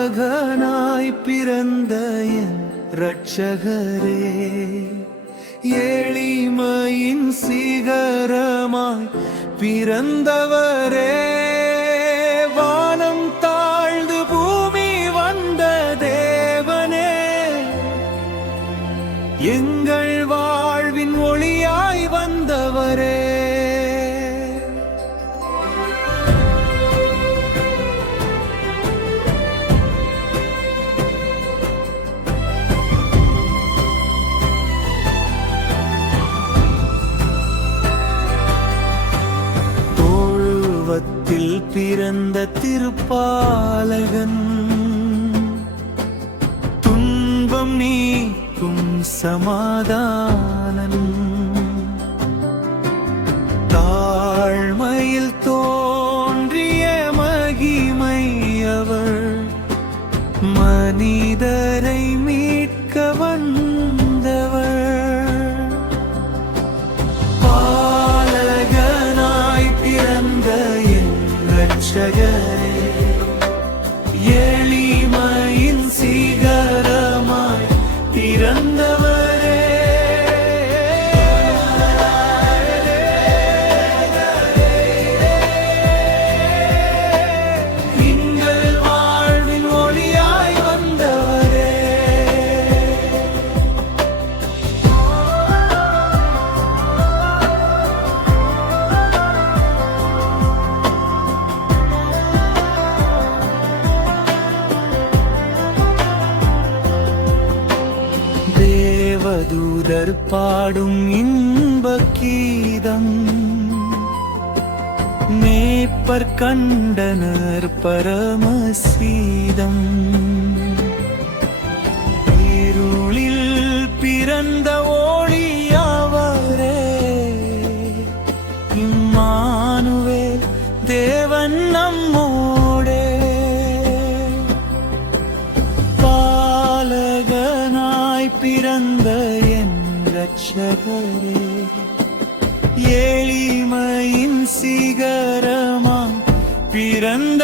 பாலகனாய் பிறந்த என் இரட்சகரே, எளிமையின் சிகரமாய் பிறந்தவரே, வானம் தாழ்ந்து பூமி வந்த தேவனே, எங்கள் வாழ்வின் ஒளியாய் வந்தவரே. பிறந்த திருப்பாலகன், துன்பம் நீக்கும் சமாதானன், தாழ்மையில் தோன்றிய மகிமை அவர், மனிதரை மீட்க வந்தவர். பாலகனாய் பிறந்த இரட்சகரே, எளிமையின் சிகரமாய் பிறந்தவரே, எங்கள் வாழ்வின் ஒளியாய் வந்தவரே. தேவதூதர் பாடும் இன்பக் கீதம், மேய்ப்பர் கண்டனர் பரமசீதம், இருளில் பிறந்த ஒளியாவரே, இம்மானுவேல் தேவன் நம்மோடே. பிறந்த என் இரட்சகரே, எளிமையின் சிகரமாய் பிறந்த